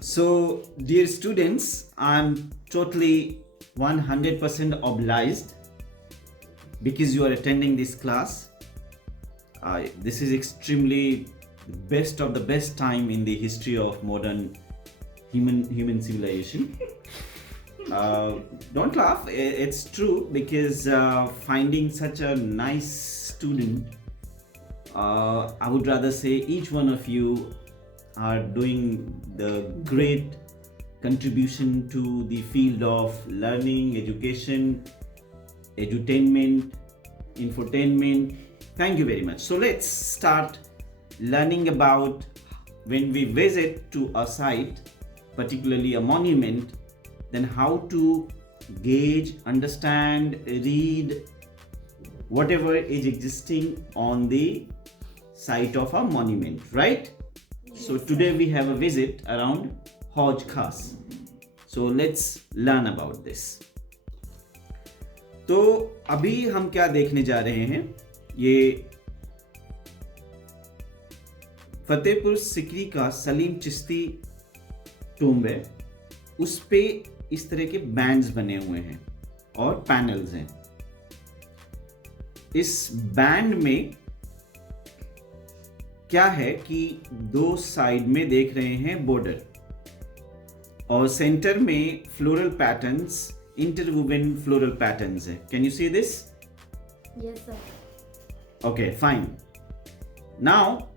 So, dear students, I'm totally 100% obliged because you are attending this class. This is extremely the best of the best time in the history of modern human civilization. Don't laugh, it's true because finding such a nice student, I would rather say each one of you are doing the great contribution to the field of learning, education, edutainment, infotainment. Thank you very much. So let's start learning about when we visit to a site, particularly a monument, then how to gauge, understand, read whatever is existing on the site of a monument, right? So today we have a visit around Hauj Khas. So let's learn about this. तो अभी हम क्या देखने जा रहे हैं, ये फतेहपुर सिकरी का सलीम चिश्ती टूम्ब है, उस पे इस तरह के बैंड्स बने हुए हैं और पैनल्स हैं. इस बैंड में क्या है कि दो साइड में देख रहे हैं बॉर्डर और सेंटर में फ्लोरल पैटर्न्स, इंटरवूवन फ्लोरल पैटर्न्स है. Can you see this? Yes, sir. Okay, fine. Now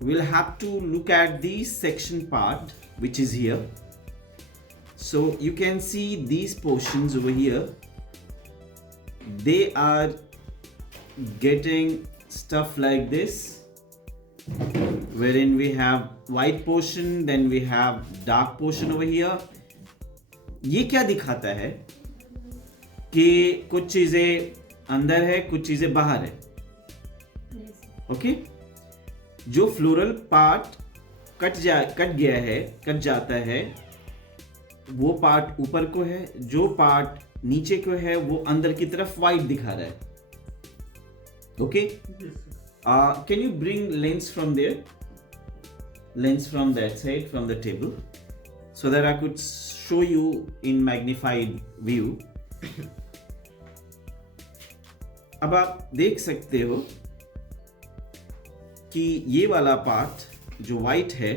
we'll have to look at the section part which is here. So you can see these portions over here. They are getting stuff like this, wherein we have white portion, then we have dark portion over here. ये क्या दिखाता है कि कुछ चीजें अंदर है, कुछ चीजें बाहर है. Yes. ओके, जो फ्लोरल पार्ट कट गया है, कट जाता है, वो पार्ट ऊपर को है, जो पार्ट नीचे को है वो अंदर की तरफ वाइट दिखा रहा है. Okay, can you bring lens from there, lens from that side, from the table, so that I could show you in magnified view. अब आप देख सकते हो कि ये वाला पार्ट जो वाइट है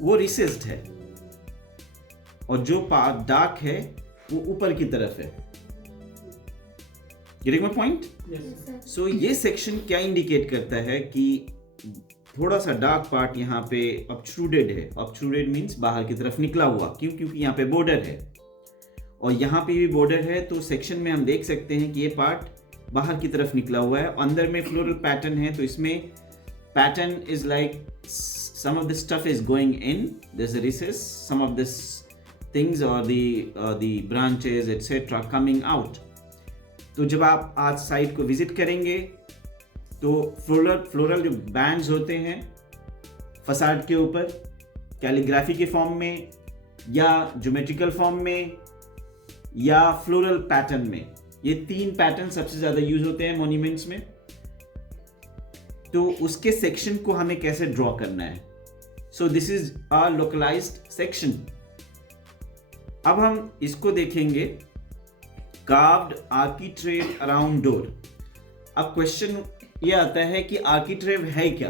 वो रिसेस्ड है और जो पार्ट डार्क है वो ऊपर की तरफ है. Getting my point? Yes, sir. सो ये सेक्शन क्या इंडिकेट करता है कि थोड़ा सा डार्क पार्ट यहाँ पे ऑब्ट्रूडेड है. ऑब्ट्रूडेड मीन्स बाहर की तरफ निकला हुआ. क्यों? क्योंकि यहाँ पे बॉर्डर है और यहाँ पे भी बॉर्डर है, तो सेक्शन में हम देख सकते हैं कि ये पार्ट बाहर की तरफ निकला हुआ है. अंदर में फ्लोरल पैटर्न है, तो इसमें pattern is like some of the stuff is going in, there is a recess, some of this things और the branches etcetera coming out. तो जब आप आज साइट को विजिट करेंगे तो फ्लोरल जो बैंड्स होते हैं फसाड के ऊपर, कैलीग्राफी के फॉर्म में या ज्योमेट्रिकल फॉर्म में या फ्लोरल पैटर्न में, ये तीन पैटर्न सबसे ज्यादा यूज होते हैं मॉन्यूमेंट्स में. तो उसके सेक्शन को हमें कैसे ड्रॉ करना है. So this is a localized section. अब हम इसको देखेंगे, कार्व्ड आर्किट्रेव अराउंड डोर. अब क्वेश्चन ये आता है कि आर्किट्रेव है क्या?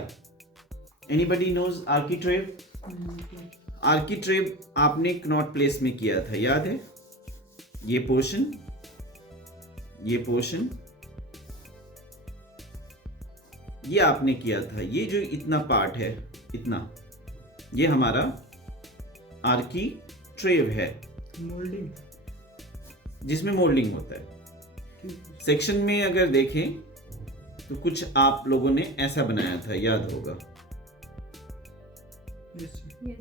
Anybody knows आर्किट्रेव? आर्किट्रेव आपने कनॉट प्लेस में किया था, याद है? ये पोर्शन, ये पोर्शन, ये आपने किया था. ये जो इतना पार्ट है, इतना, ये हमारा आर्किट्रेव है, मोल्डिंग, जिसमें मोल्डिंग होता है. सेक्शन में अगर देखें तो कुछ आप लोगों ने ऐसा बनाया था, याद होगा. Yes, sir.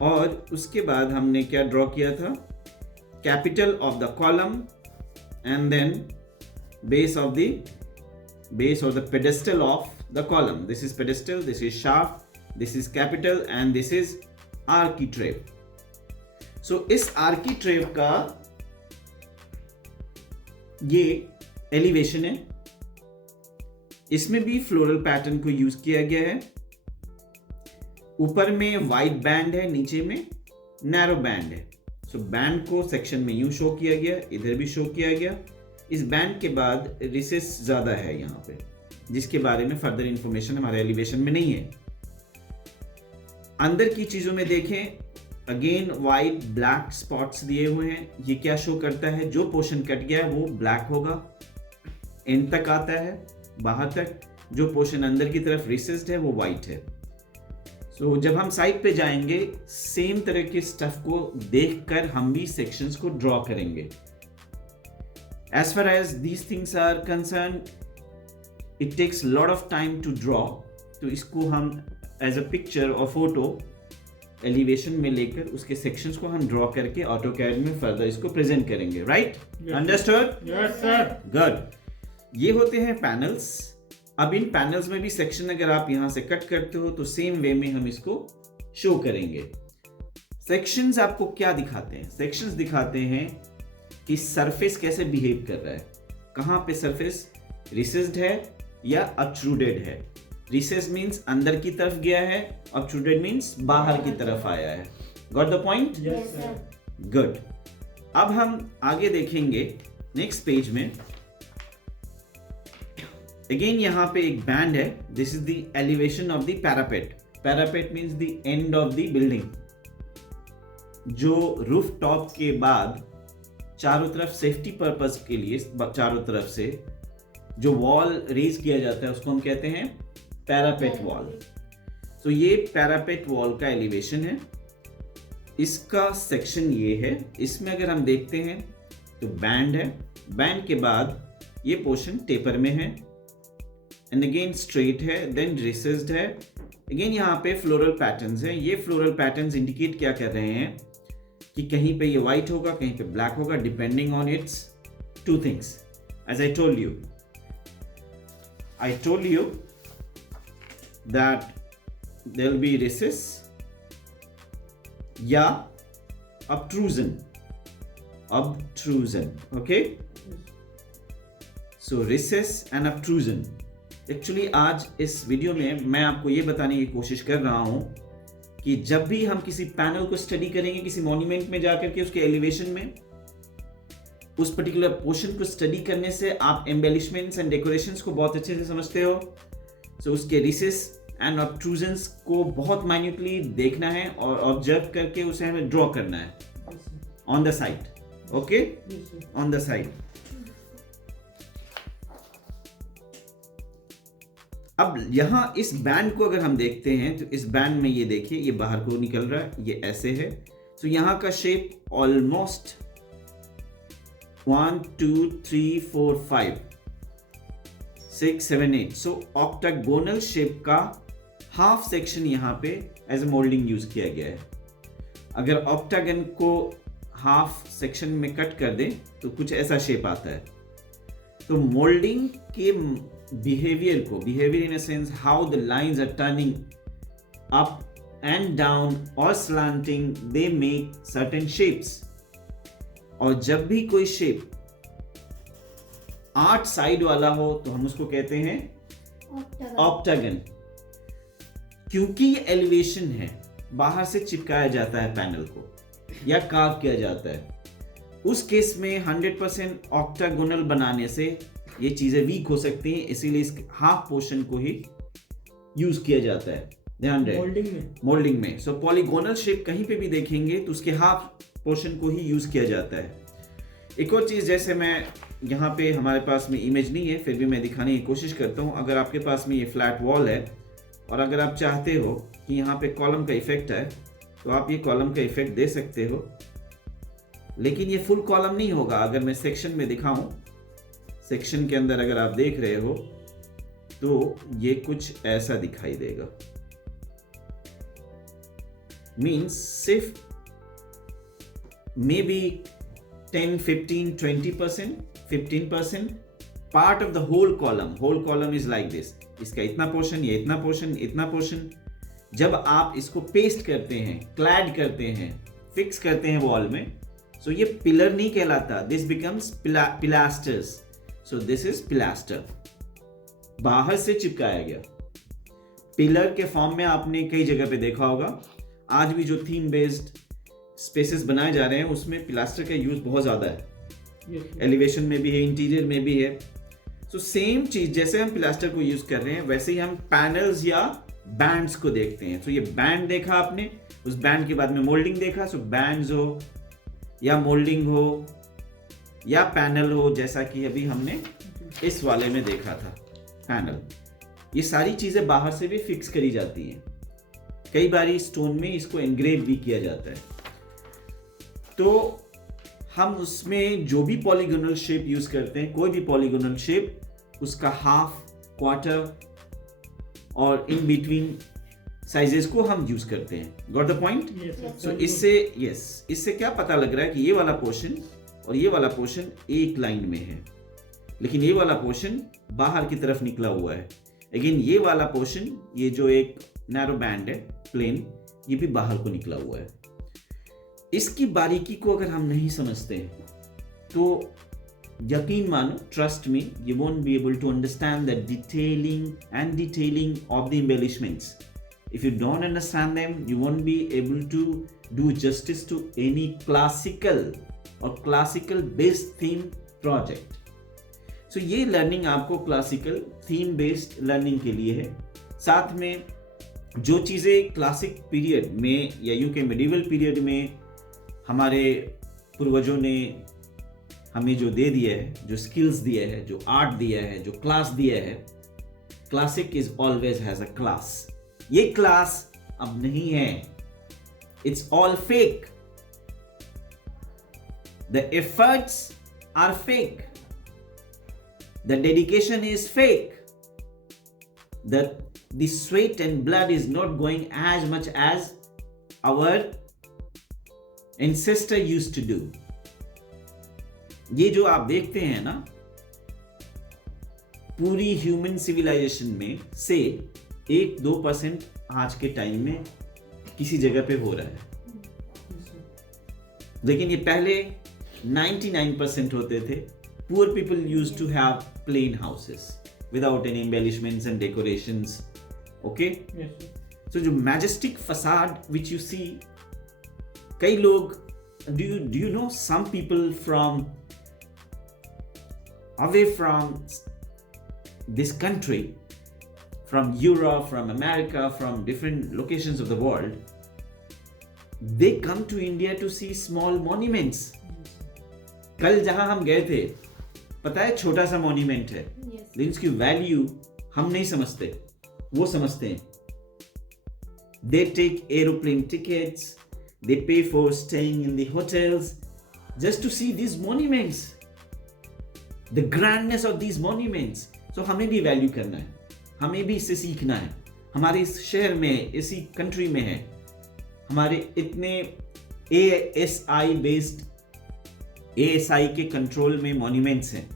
और उसके बाद हमने क्या ड्रॉ किया था? Capital of the column and then base of the pedestal of the column. This is pedestal, this is shaft, this is capital and this is architrave. So इस आर्किट्रेव का ये एलिवेशन है. इसमें भी फ्लोरल पैटर्न को use किया गया है. ऊपर में वाइड बैंड है, नीचे में नैरो बैंड है। सो बैंड को सेक्शन में यूं शो किया गया, इधर भी शो किया गया। इस बैंड के बाद रिसेस ज़्यादा है यहाँ पे, जिसके बारे में फर्दर इंफॉर्मेशन हमारे एलिवेशन में नहीं है। अंदर की चीज़ों में देखें, अगेन वाइट ब्लैक स्पॉट्स दिए हुए हैं। ये क्या शो करता है? जो पोर्शन कट गया है वो ब्लैक होगा, एंड तक आता है, बाहर तक। जो पोर्शन अंदर की तरफ रिसेस्ड है वो वाइट है। सो जब हम साइड पे जाएंगे, सेम तरह के स्टफ को देखकर हम भी सेक्शंस को ड्रॉ करेंगे। As far as these things are concern, it takes lot of time to draw. तो इसको हम एज अ पिक्चर और फोटो एलिवेशन में लेकर उसके सेक्शंस को हम ड्रॉ करके ऑटोकैड में फर्दर इसको प्रेजेंट करेंगे। Right? Understood? Yes sir. Good. ये होते हैं पैनल्स। अब इन पैनल्स में भी सेक्शन अगर आप यहां से कट करते हो तो सेम वे में हम इसको शो करेंगे। सेक्शंस आपको क्या दिखाते हैं? सेक्शंस दिखाते हैं कि सरफेस कैसे बिहेव कर रहा है, कहां पे सरफेस रिसेस्ड है या अब्ट्रूडेड है। रिसेस मींस अंदर की तरफ गया है, अब्ट्रूडेड मींस बाहर की तरफ आया है। Got the point? Yes, sir. Good. अब हम आगे देखेंगे नेक्स्ट पेज में। अगेन यहाँ पे एक बैंड है। This is the elevation of the parapet. Parapet means the end of the building. जो रूफ टॉप के बाद चारों तरफ सेफ्टी पर्पस के लिए चारों तरफ से जो वॉल रेज किया जाता है उसको हम कहते हैं पैरापेट वॉल। तो ये पैरापेट वॉल का एलिवेशन है। इसका सेक्शन ये है। इसमें अगर हम देखते हैं तो बैंड है, बैंड के बाद ये पोर्शन टेपर में है, एंड अगेन स्ट्रेट है, देन रिसेस्ड है। अगेन यहाँ पे फ्लोरल पैटर्न्स हैं। ये फ्लोरल पैटर्न्स इंडिकेट क्या कर रहे हैं कि कहीं पे ये व्हाइट होगा, कहीं पे ब्लैक होगा, depending on its two things. As I told you that there will be recess या obtrusion, okay? So recess and obtrusion. Actually आज इस वीडियो में मैं आपको ये बताने की कोशिश कर रहा हूं कि जब भी हम किसी पैनल को स्टडी करेंगे, किसी मॉन्यूमेंट में जाकर के उसके एलिवेशन में, उस पर्टिकुलर पोर्शन को स्टडी करने से आप एम्बेलिशमेंट्स एंड डेकोरेशंस को बहुत अच्छे से समझते हो। सो उसके रिसेस एंड ऑब्ट्रूजन्स को बहुत माइन्यूटली देखना है और ऑब्जर्व करके उसे हमें ड्रॉ करना है on the side, okay? On the side. अब यहां इस बैंड को अगर हम देखते हैं तो इस बैंड में ये देखिए, ये बाहर को निकल रहा है, ये ऐसे है। तो यहां का शेप ऑलमोस्ट 1 2 3 4 5 6 7 8, सो ऑक्टागोनल शेप का हाफ सेक्शन यहां पे एज ए मोल्डिंग यूज किया गया है। अगर ऑक्टागन को हाफ सेक्शन में कट कर दें तो कुछ ऐसा शेप आता है। तो मोल्डिंग के behaviour in a sense how the lines are turning up and down और slanting, they make certain shapes. और जब भी कोई शेप 8 साइड वाला हो तो हम उसको कहते हैं ऑक्टागन। क्योंकि ये एलिवेशन है, बाहर से चिपकाया जाता है पैनल को या कार्व किया जाता है, उस केस में 100% ऑक्टागोनल बनाने से ये चीजें वीक हो सकती हैं, इसीलिए इस हाफ पोर्शन को ही यूज किया जाता है। ध्यान रहे, मोल्डिंग में। सो पॉलीगोनल शेप कहीं पे भी देखेंगे तो उसके हाफ पोर्शन को ही यूज किया जाता है। एक और चीज, जैसे मैं यहाँ पे हमारे पास में इमेज नहीं है, फिर भी मैं दिखाने की कोशिश करता हूँ। अगर आपके पास में ये फ्लैट वॉल है और अगर आप चाहते हो कि यहाँ पे कॉलम का इफेक्ट है तो आप ये कॉलम का इफेक्ट दे सकते हो, लेकिन ये फुल कॉलम नहीं होगा। अगर मैं सेक्शन में दिखाऊं, सेक्शन के अंदर अगर आप देख रहे हो तो ये कुछ ऐसा दिखाई देगा। मीन्स सिर्फ maybe 10, 15, 20%, 15% part of the whole column is like this. इसका इतना पोर्शन, ये इतना पोर्शन, इतना पोर्शन। जब आप इसको पेस्ट करते हैं, क्लैड करते हैं, फिक्स करते हैं वॉल में, सो ये पिलर नहीं कहलाता, this becomes pilasters. So this is pilaster, बाहर से चिपकाया गया। पिलर के फॉर्म में आपने कई जगह पे देखा होगा। आज भी जो थीम बेस्ड स्पेसेस बनाए जा रहे हैं उसमें पिलास्टर का यूज बहुत ज़्यादा है। एलिवेशन में भी है, इंटीरियर में भी है। सो सेम चीज जैसे हम पिलास्टर को यूज कर रहे हैं वैसे ही हम पैनल्स या बैंड्स को देखते हैं। सो ये बैंड देखा आपने, उस बैंड के बाद में मोल्डिंग देखा। सो बैंड्स हो या मोल्डिंग हो या पैनल हो, जैसा कि अभी हमने इस वाले में देखा था पैनल, ये सारी चीजें बाहर से भी फिक्स करी जाती हैं। कई बार स्टोन में इसको एनग्रेव भी किया जाता है। तो हम उसमें जो भी पॉलीगोनल शेप यूज करते हैं, कोई भी पॉलीगोनल शेप, उसका हाफ, क्वार्टर और इन बिटवीन साइजेस को हम यूज करते हैं। Got the point? सो इससे क्या पता लग रहा है कि ये वाला पोर्शन और ये वाला पोर्शन एक लाइन में है, लेकिन ये वाला पोर्शन बाहर की तरफ निकला हुआ है। लेकिन ये वाला पोर्शन, ये जो एक नैरो बैंड है प्लेन, ये भी बाहर को निकला हुआ है। इसकी बारीकी को अगर हम नहीं समझते तो यकीन मानो, trust me, you won't be able to understand the detailing of the embellishments. If you don't understand them, you won't be able to do justice to any classical based theme project. So ये learning आपको classical theme based learning के लिए है। साथ में जो चीज़ें classic period में या यूं के मेडिवल पीरियड में हमारे पूर्वजों ने हमें जो दे दिया है, जो स्किल्स दिए हैं, जो आर्ट दिया है, जो क्लास दिया है, classic is always has a class. ये क्लास अब नहीं है, it's all fake. The efforts are fake, the dedication is fake, the sweat and blood is not going as much as our ancestor used to do. ये जो आप देखते हैं ना, पूरी ह्यूमन सिविलाइजेशन में से 1-2% आज के टाइम में किसी जगह पे हो रहा है। लेकिन ये पहले 99% होते थे। Poor people used to have plain houses without any embellishments and decorations. Okay? Yes. So जो majestic facade which you see, कई लोग, do you know some people from away from this country, from Europe, from America, from different locations of the world, they come to India to see small monuments. कल जहां हम गए थे, पता है छोटा सा मॉन्यूमेंट है, लेकिन उसकी वैल्यू हम नहीं समझते, वो समझते हैं। They take aeroplane tickets, they pay for staying in the hotels just to see these monuments, the grandness of these monuments. So हमें भी वैल्यू करना है, हमें भी इससे सीखना है। हमारे इस शहर में, इसी कंट्री में है, हमारे इतने ASI के कंट्रोल में मॉन्यूमेंट्स हैं,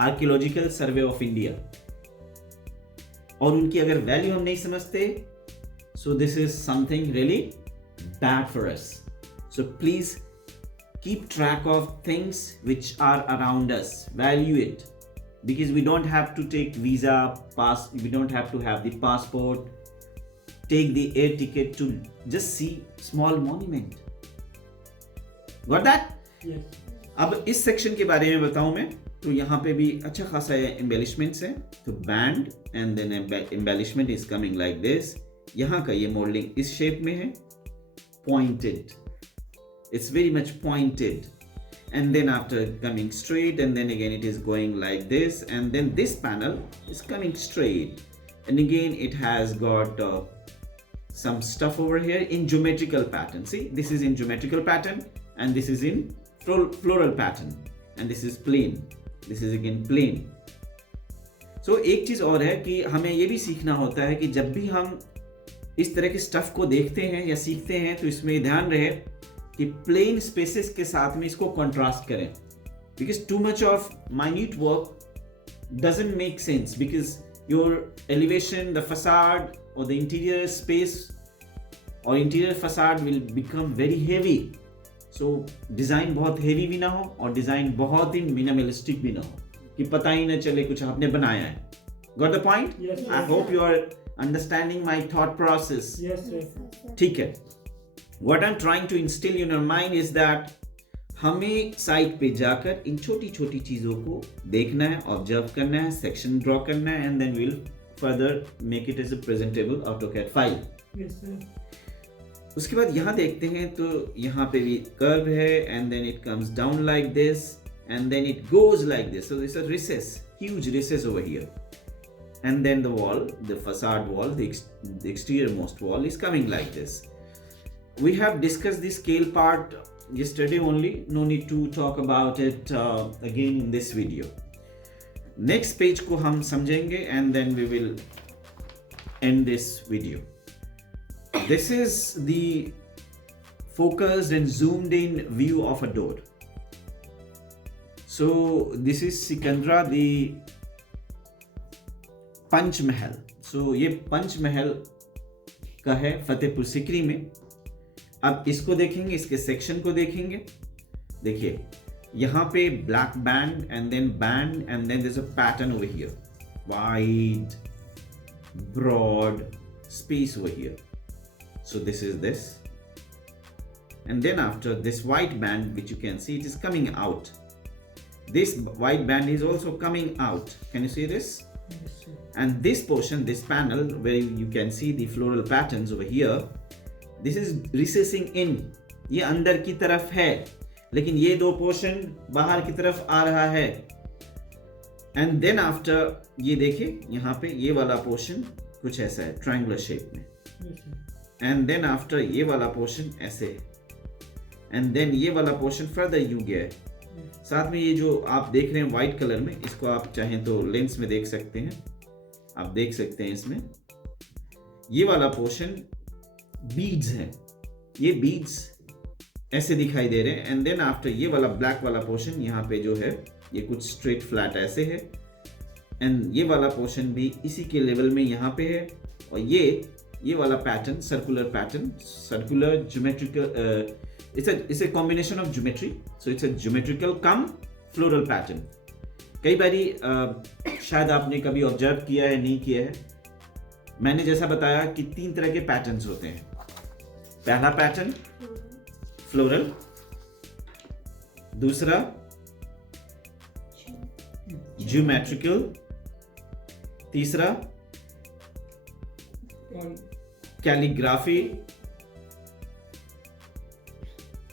आर्कियोलॉजिकल सर्वे ऑफ इंडिया, और उनकी अगर वैल्यू हम नहीं समझते, so this is something really bad for us. So please keep track of things which are around us, value it, because we don't have to take visa, we don't have to have the passport, take the air ticket to just see small monument. Got that? Yes. अब इस section के बारे में बताऊं मैं, तो यहाँ पे भी अच्छा खासा एम्बेलिशमेंट्स है। तो band and then embellishment is coming like this. यहाँ का ये मोल्डिंग इस शेप में है, pointed, it's very much pointed, and then after coming straight, and then again it is going like this, and then this panel is coming straight, and again it has got some stuff over here in geometrical pattern. See, this is in geometrical pattern, and this is in floral pattern, and this is plain, this is again plain. So एक चीज और है कि हमें ये भी सीखना होता है कि जब भी हम इस तरह के स्टफ को देखते हैं या सीखते हैं, तो इसमें ध्यान रहे कि प्लेन स्पेसेस के साथ में इसको कंट्रास्ट करें, because too much of minute work doesn't make sense, because your elevation, the facade और द इंटीरियर स्पेस और interior facade will become very heavy. So design बहुत हेवी भी ना हो और डिजाइन बहुत ही मिनिमलिस्टिक भी ना हो कि पता ही ना चले कुछ आपने बनाया है। Got the point? Yes. I hope you are understanding my thought process? Yes, sir. Yes, sir. Sir. ठीक है. What I'm trying to instill in your mind is that हमें साइट पे जाकर इन छोटी छोटी चीज़ों को देखना है, ऑब्जर्व करना है, सेक्शन ड्रॉ करना है, and then will further make it as a presentable AutoCAD file. Yes, sir. उसके बाद यहाँ देखते हैं तो यहाँ पे भी कर्व है, and then it comes down like this, and then it goes like this. So this a recess, huge recess over here. And then the wall, the facade wall, the exterior most wall is coming like this. We have discussed the scale part yesterday only. No need to talk about it again in this video. Next page को हम समझेंगे and then we will end this video. This is the focused and zoomed in view of a door. So this is Sikandra, the Panchmahal. सो ये पंचमहल का है फतेहपुर सिकरी में. अब इसको देखेंगे, इसके सेक्शन को देखेंगे. देखिए यहाँ पे black band and then there is a pattern over here, wide broad space over here. So this is this, and then after this white band which you can see, it is coming out. This white band is also coming out. Can you see this? Yes, sir. And this portion, this panel where you can see the floral patterns over here, this is recessing in. ये अंदर की तरफ है, लेकिन ये दो portion बाहर की तरफ आ रहा है. एंड देन आफ्टर ये देखिए यहाँ पे ये वाला पोर्शन कुछ ऐसा है, ट्रायंगुलर शेप में. Yes, sir. And then after ये वाला पोर्शन ऐसे है, एंड देन ये वाला पोर्शन फर्दर यू गया है. साथ में ये जो आप देख रहे हैं व्हाइट कलर में, इसको आप चाहें तो लेंस में देख सकते हैं. आप देख सकते हैं इसमें ये वाला पोर्शन बीड्स है, ये बीड्स ऐसे दिखाई दे रहे हैं. एंड देन आफ्टर ये वाला ब्लैक वाला पोर्शन यहाँ पे जो है ये कुछ स्ट्रेट फ्लैट ऐसे है, एंड ये वाला पोर्शन भी इसी के लेवल में यहाँ पे है. और ये वाला pattern circular geometrical, it's a combination of geometry, so it's a geometrical cum floral pattern. कई बारी शायद आपने कभी ऑब्जर्व किया है, नहीं किया है. मैंने जैसा बताया कि 3 तरह के पैटर्न्स होते हैं. पहला पैटर्न फ्लोरल, दूसरा ज्योमेट्रिकल, तीसरा कैलीग्राफी.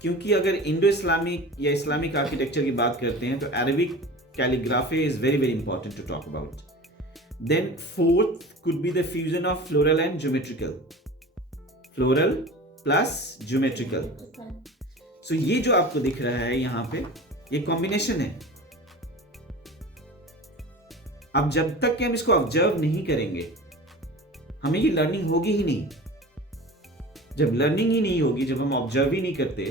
क्योंकि अगर इंडो इस्लामिक या इस्लामिक आर्किटेक्चर की बात करते हैं तो Arabic calligraphy is very very important to talk about. Then fourth could be the fusion of floral and geometrical, floral plus geometrical. So ये जो आपको दिख रहा है यहाँ पे, ये कॉम्बिनेशन है. अब जब तक कि हम इसको ऑब्जर्व नहीं करेंगे हमें ये लर्निंग होगी ही नहीं. जब लर्निंग ही नहीं होगी, जब हम ऑब्जर्व ही नहीं करते,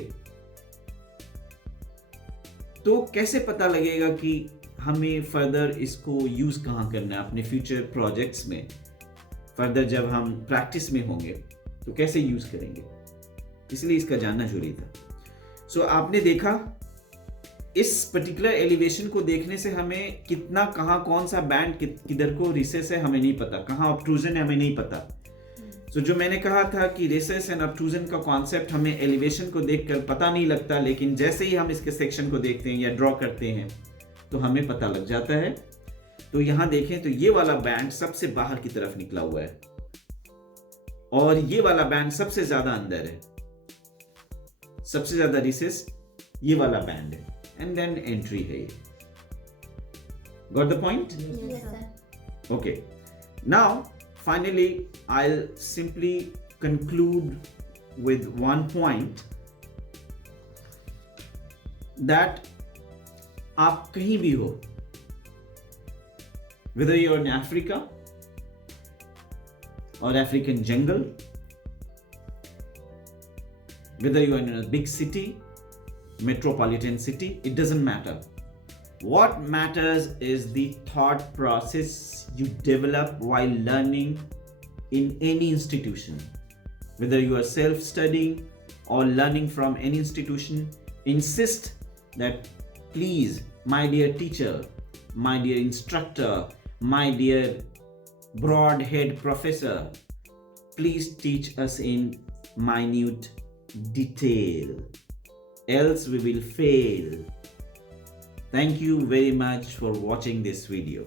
तो कैसे पता लगेगा कि हमें फर्दर इसको यूज कहाँ करना है अपने फ्यूचर प्रोजेक्ट्स में. फर्दर जब हम प्रैक्टिस में होंगे तो कैसे यूज करेंगे, इसलिए इसका जानना जरूरी था. सो आपने देखा इस पर्टिकुलर एलिवेशन को देखने से हमें कितना, कहाँ कौन सा बैंड किधर को रिसेस है हमें नहीं पता, कहाँ ऑब्ट्रूजन है हमें नहीं पता. तो जो मैंने कहा था कि रेसेस एंड ऑब्ट्रूजन का कॉन्सेप्ट हमें एलिवेशन को देखकर पता नहीं लगता, लेकिन जैसे ही हम इसके सेक्शन को देखते हैं या ड्रॉ करते हैं तो हमें पता लग जाता है. तो यहाँ देखें तो ये वाला बैंड सबसे बाहर की तरफ निकला हुआ है और ये वाला बैंड सबसे ज्यादा अंदर है, सबसे ज्यादा रिसेस ये वाला बैंड है, एंड देन एंट्री है. Got the point? Yes, sir. Okay. Now, finally, I'll simply conclude with one point that आप कहीं भी हो, whether you're in Africa or African jungle, whether you're in a big city, metropolitan city, it doesn't matter. What matters is the thought process you develop while learning in any institution. Whether you are self-studying or learning from any institution, insist that please, my dear teacher, my dear instructor, my dear Broadhead professor, please teach us in minute detail, else we will fail. Thank you very much for watching this video.